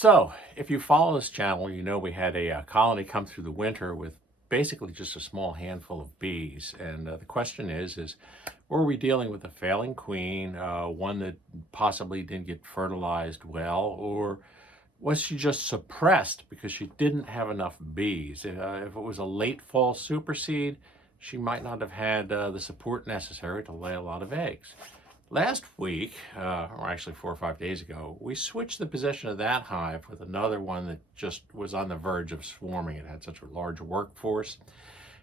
So, if you follow this channel, you know we had a colony come through the winter with basically just a small handful of bees. And the question is, were we dealing with a failing queen, one that possibly didn't get fertilized well, or was she just suppressed because she didn't have enough bees? If it was a late fall supersede, she might not have had the support necessary to lay a lot of eggs. Last week, or actually 4 or 5 days ago, we switched the position of that hive with another one that just was on the verge of swarming. It had such a large workforce.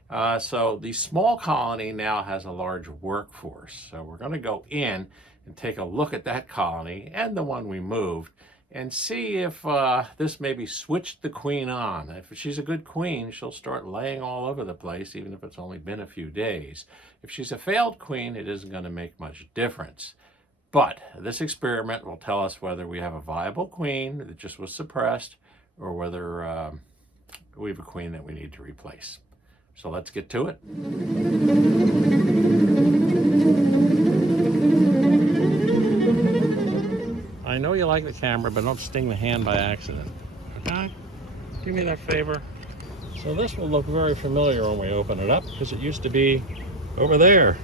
So the small colony now has a large workforce. So we're going to go in and take a look at that colony and the one we moved and see if this maybe switched the queen on. If she's a good queen, she'll start laying all over the place, even if it's only been a few days. If she's a failed queen, it isn't going to make much difference. But this experiment will tell us whether we have a viable queen that just was suppressed or whether we have a queen that we need to replace. So let's get to it. I know you like the camera, but don't sting the hand by accident. Okay? Do me that favor. So this will look very familiar when we open it up because it used to be over there.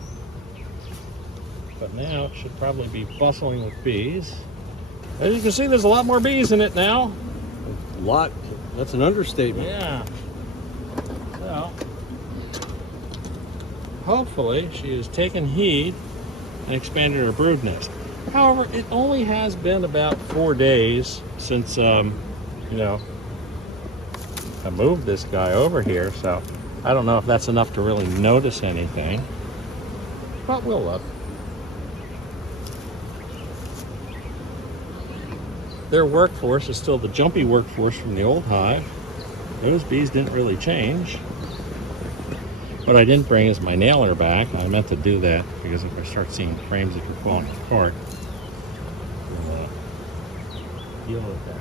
But now it should probably be bustling with bees. As you can see, there's a lot more bees in it now. A lot. That's an understatement. Yeah. So, hopefully she has taken heed and expanded her brood nest. However, it only has been about 4 days since, I moved this guy over here, so I don't know if that's enough to really notice anything, but we'll look. Their workforce is still the jumpy workforce from the old hive. Those bees didn't really change. What I didn't bring is my nailer back. I meant to do that because if I start seeing frames that are falling apart, we'll deal with that.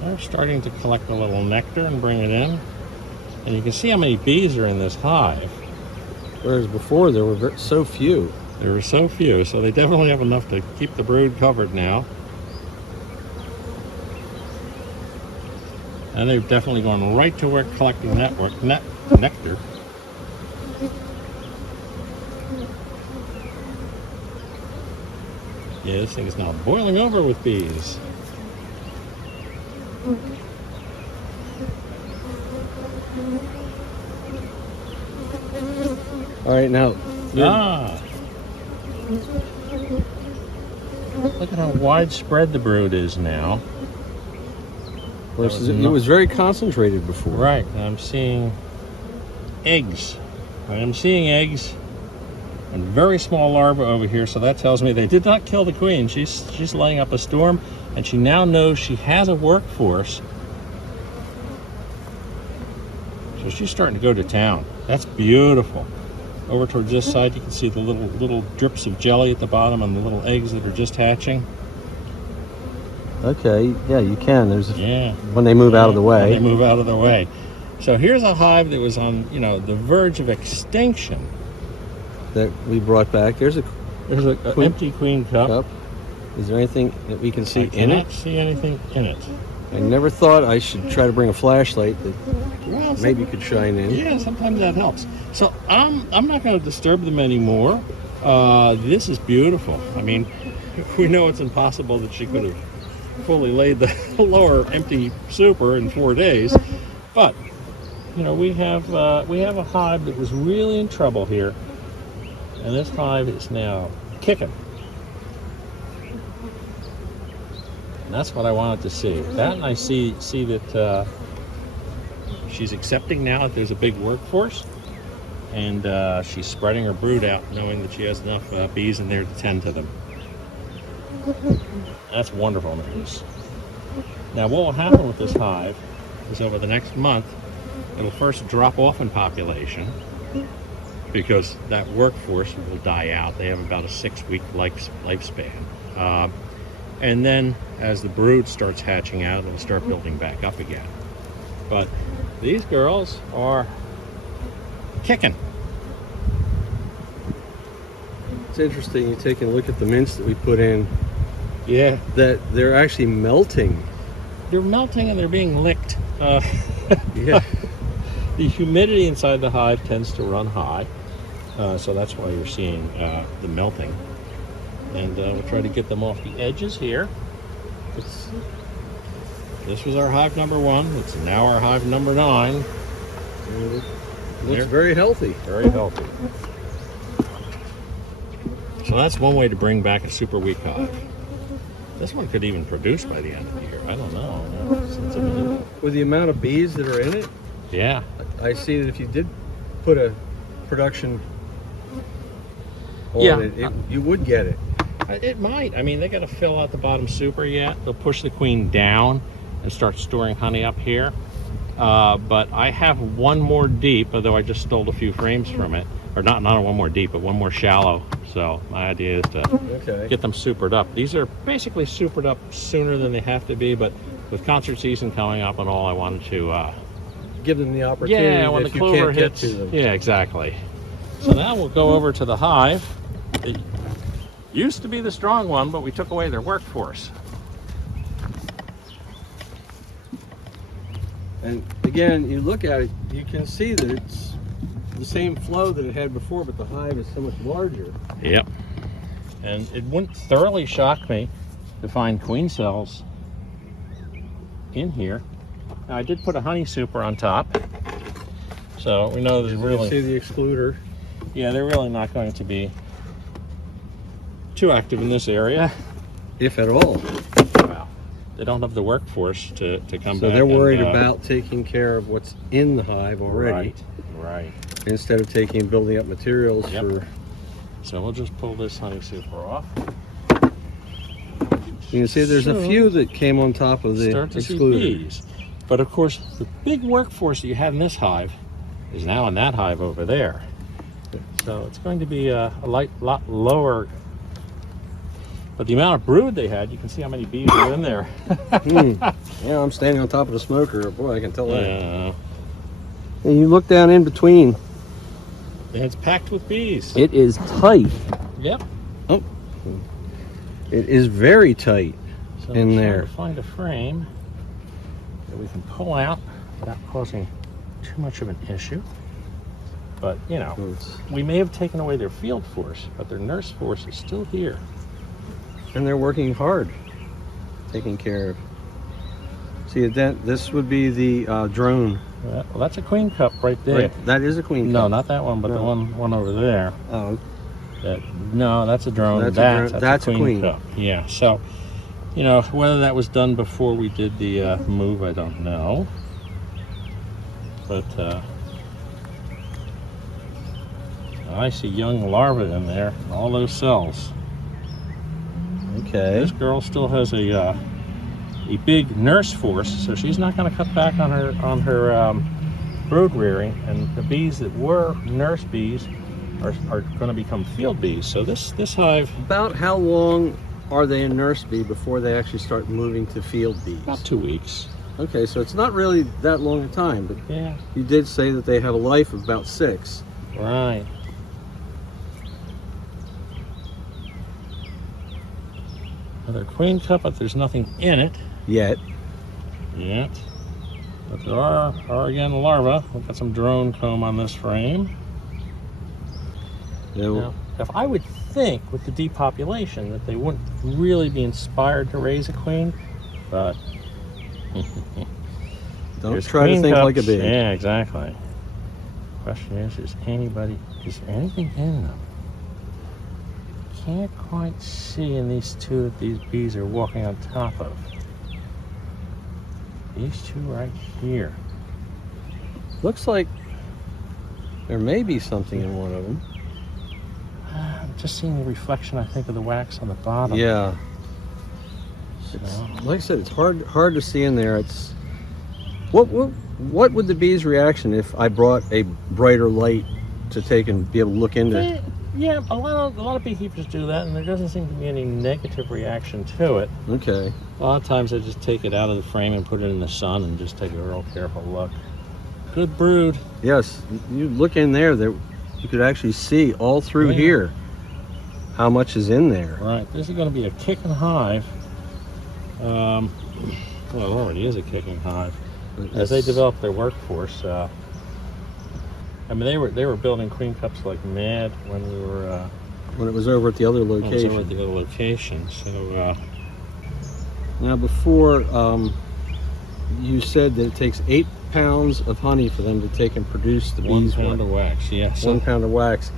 They're starting to collect a little nectar and bring it in. And you can see how many bees are in this hive. Whereas before there were so few. There were so few, so they definitely have enough to keep the brood covered now. And they've definitely gone right to work collecting nectar. Yeah, this thing is now boiling over with bees. All right, now. Look at how widespread the brood is now. Versus it was very concentrated before. Right, I'm seeing eggs. I'm seeing eggs and very small larvae over here, so that tells me they did not kill the queen. She's laying up a storm, and she now knows she has a workforce. So she's starting to go to town. That's beautiful. Over towards this side, you can see the little drips of jelly at the bottom and the little eggs that are just hatching. Okay, yeah, you can. When they move out of the way. When they move out of the way. So here's a hive that was on, the verge of extinction. That we brought back. There's an empty queen cup. Is there anything that we can see in it? I cannot see anything in it. I never thought I should try to bring a flashlight that maybe could shine in. Yeah, sometimes that helps. So I'm not going to disturb them anymore. This is beautiful. I mean, we know it's impossible that she could have fully laid the lower empty super in 4 days, but we have a hive that was really in trouble here, and this hive is now kicking. And that's what I wanted to see. That, and I see that she's accepting now that there's a big workforce, and she's spreading her brood out, knowing that she has enough bees in there to tend to them. That's wonderful news. Now, what will happen with this hive is over the next month, it'll first drop off in population because that workforce will die out. They have about a 6-week lifespan. And then as the brood starts hatching out, it'll start building back up again. But these girls are kicking. It's interesting, you take a look at the mints that we put in, Yeah, that they're actually melting. they're melting and they're being licked. Yeah. The humidity inside the hive tends to run high, so that's why you're seeing the melting. And we'll try to get them off the edges here. This was our hive number 1. It's now our hive number 9. Looks They're very healthy. very healthy. So that's one way to bring back a super weak hive. This one could even produce by the end of the year. I don't know. Since it's a- With the amount of bees that are in it, yeah. I see that if you did put a production on Yeah. it, you would get it. It might. I mean, they got to fill out the bottom super yet. They'll push the queen down and start storing honey up here. But I have one more deep, although I just stole a few frames from it. Or not one more deep, but one more shallow. So my idea is to get them supered up. These are basically supered up sooner than they have to be, but with concert season coming up and all, I wanted to... Give them the opportunity yeah, when the if you clover can't get hits. to them. Yeah, exactly. So now we'll go over to the hive. It used to be the strong one, but we took away their workforce. And again, you look at it, you can see that it's the same flow that it had before, but the hive is so much larger. Yep. And it wouldn't thoroughly shock me to find queen cells in here. Now, I did put a honey super on top, so we know there's You really... see the excluder. Yeah, they're really not going to be too active in this area. If at all. Wow. They don't have the workforce to come So back. they're worried and, about taking care of what's in the hive already, Right. instead of building up materials Yep. for... So we'll just pull this honey super off. You can see there's a So, few that came on top of the Start to see excluder. bees. But of course, the big workforce that you had in this hive is now in that hive over there. So it's going to be a lot lower. But the amount of brood they had, you can see how many bees are in there. Yeah, I'm standing on top of the smoker. Boy, I can tell that. Yeah. And you look down in between. It's packed with bees. It is tight. Yep. Oh, it is very tight So in I'm trying there. to find a frame that we can pull out without causing too much of an issue. But, you know, we may have taken away their field force, but their nurse force is still here. And they're working hard, taking care of. See, this would be the drone. Well, that's a queen cup right there. Right, that is a queen No, cup. not that one, but the one over there. Oh, No, that's a drone. That's a queen cup. Yeah. So, you know, whether that was done before we did the move, I don't know. But I see young larvae in there, all those cells. okay. This girl still has a big nurse force, so she's not going to cut back on her brood rearing. And the bees that were nurse bees are going to become field bees. So this hive, About how long are they in nurse bee before they actually start moving to field bees? about 2 weeks. Okay, so it's not really that long a time, but Yeah. you did say that they have a life of about 6. Right. Another queen cup, but there's nothing in it Yet. yet. But there are again larvae. We've got some drone comb on this frame. Now, if I would think with the depopulation that they wouldn't really be inspired to raise a queen, but Don't there's try to queen think cups. like a bee. Yeah, exactly. Question is there anything in them? Can't quite see in these two that these bees are walking on top of. These two right here. Looks like there may be something in one of them. I'm just seeing the reflection, I think, of the wax on the bottom. Yeah. So, Like I said, it's hard to see in there. It's what would the bee's reaction if I brought a brighter light to take and be able to look into? Yeah, a lot of beekeepers do that, and there doesn't seem to be any negative reaction to it. Okay. A lot of times I just take it out of the frame and put it in the sun and just take a real careful look. Good brood. Yes, you look in there, you could actually see all through here how much is in there. Right, this is going to be a kicking hive. Well, it already is a kicking hive. As they develop their workforce, I mean, they were building queen cups like mad when we were when it was over at the other location. over at the other location. So now, before you said that it takes 8 pounds of honey for them to take and produce the 1 beeswax. pound of wax. Yes. 1 pound of wax.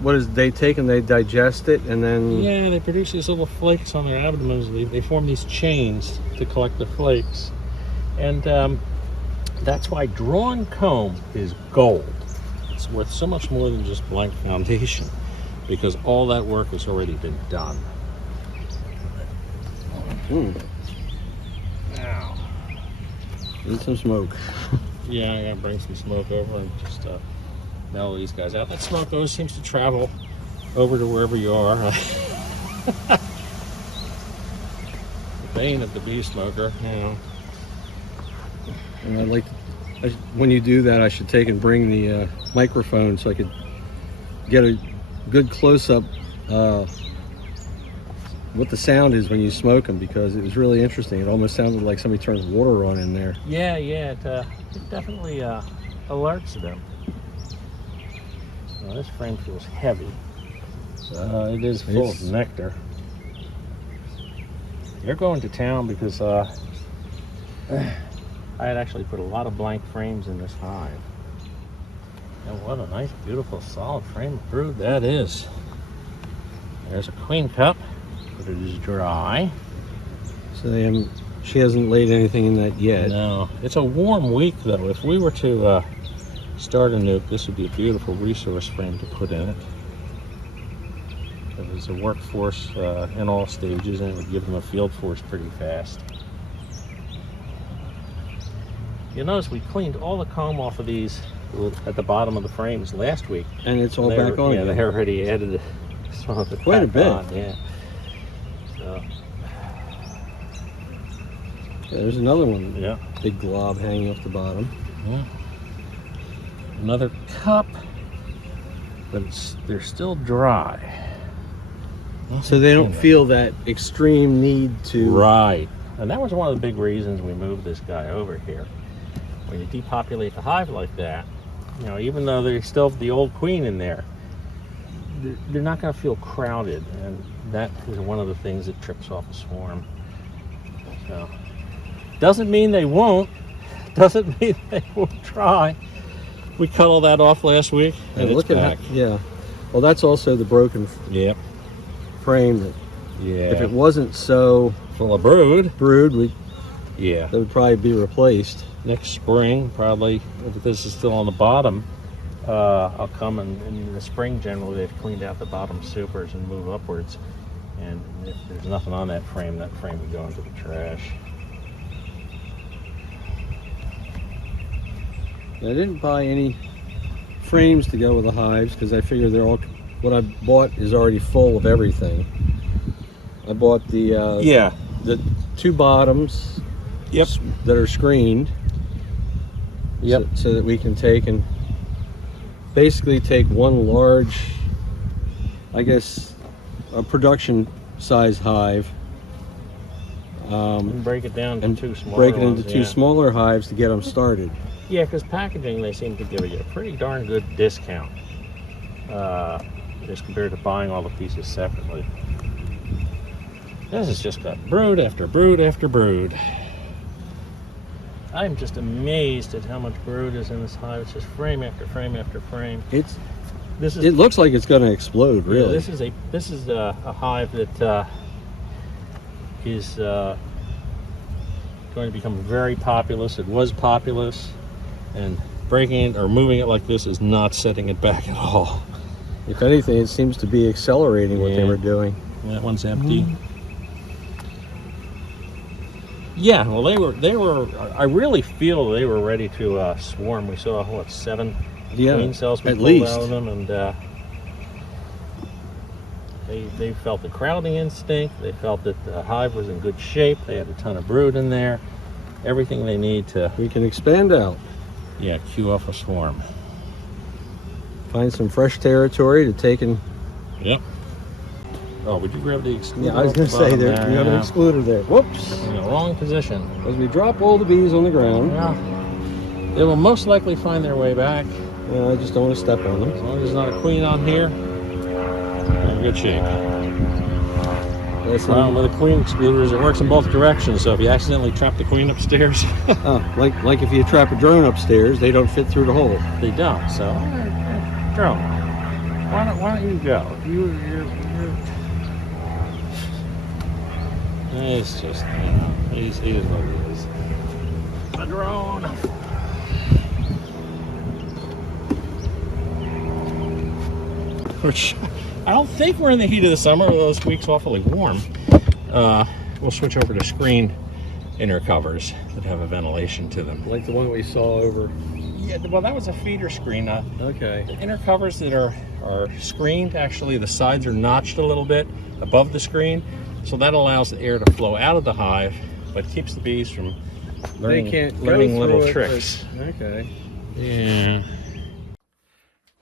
What is they take and they digest it and then? Yeah, they produce these little flakes on their abdomens. They form these chains to collect the flakes, and that's why drawn comb is gold. It's worth so much more than just blank foundation, because all that work has already been done. Now, Need some smoke. yeah, I gotta bring some smoke over and just mellow these guys out. That smoke always seems to travel over to wherever you are. The bane of the bee smoker, you know. And I'd like when you do that, I should take and bring the microphone so I could get a good close-up what the sound is when you smoke them, because it was really interesting. It almost sounded like somebody turned water on in there. Yeah, it definitely alerts them. Well, this frame feels heavy. It is full of nectar. They're going to town because I had actually put a lot of blank frames in this hive. And what a nice, beautiful, solid frame of brood that is. There's a queen cup, but it is dry. So she hasn't laid anything in that yet. No, it's a warm week though. If we were to start a nuke, this would be a beautiful resource frame to put in it. There's a workforce in all stages, and it would give them a field force pretty fast. You'll notice we cleaned all the comb off of these at the bottom of the frames last week. And it's all back on Yeah, again. they already added some of it Quite a back bit. on, yeah. So, There's another one. yeah. Big glob hanging off the bottom. Yeah. Another cup, but they're still dry. So they don't feel that extreme need to. Right. And that was one of the big reasons we moved this guy over here. When you depopulate the hive like that, you know, even though there's still the old queen in there, they're not going to feel crowded, and that is one of the things that trips off a swarm. So, doesn't mean they won't. Doesn't mean they won't try. We cut all that off last week, and look it's at back. yeah. Well, that's also the broken Yep. frame. That Yeah. if it wasn't so full of brood. that would probably be replaced. Next spring, probably, if this is still on the bottom, I'll come in the spring. Generally, they've cleaned out the bottom supers and move upwards. And if there's nothing on that frame would go into the trash. I didn't buy any frames to go with the hives because I figure they're all. What I bought is already full of everything. I bought the the 2 bottoms. Yep. That are screened. Yep. So that we can take and basically take one large, I guess, a production size hive. And break it down and to 2 smaller break it ones, into 2 smaller hives to get them started. Yeah, because packaging, they seem to give you a pretty darn good discount as compared to buying all the pieces separately. This has just got brood after brood after brood. I'm just amazed at how much brood is in this hive. It's just frame after frame after frame. It looks like it's going to explode, really. Yeah, this is a hive that is going to become very populous. It was populous, and breaking it or moving it like this is not setting it back at all. If anything, it seems to be accelerating what they were doing. That one's empty. Yeah, well, they were. I really feel they were ready to swarm. We saw 7 queen cells we at pulled least out of them, and They felt the crowding instinct. They felt that the hive was in good shape. They had a ton of brood in there. Everything they need to, We can expand out. yeah, queue off a swarm. Find some fresh territory to take and... Yep. Oh, would you grab the excluder? Yeah, I was off going the to say, bottom there you have an yeah. excluder there. Whoops! In the wrong position. As we drop all the bees on the ground, Yeah. They will most likely find their way back. I just don't want to step on them. As long as there's not a queen on here, they're in good shape. The problem with the queen excluder is it works in both directions, so if you accidentally trap the queen upstairs, like if you trap a drone upstairs, they don't fit through the hole. they don't. So, drone, why don't you go? It's just, he is what he is. A drone. Which I don't think we're in the heat of the summer, although this week's awfully warm. We'll switch over to screen inner covers that have a ventilation to them. Like the one we saw over. Yeah, well, that was a feeder screen. Okay. The inner covers that are screened, actually the sides are notched a little bit above the screen, so that allows the air to flow out of the hive, but keeps the bees from learning little tricks. Okay. Yeah.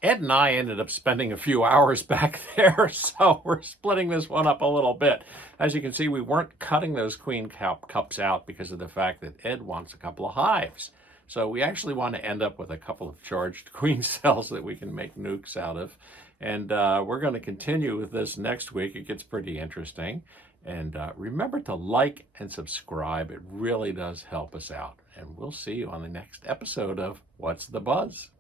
Ed and I ended up spending a few hours back there, so we're splitting this one up a little bit. As you can see, we weren't cutting those queen cups out because of the fact that Ed wants a couple of hives. So we actually want to end up with a couple of charged queen cells that we can make nukes out of. And we're going to continue with this next week. It gets pretty interesting. And remember to like and subscribe. It really does help us out. And we'll see you on the next episode of What's the Buzz?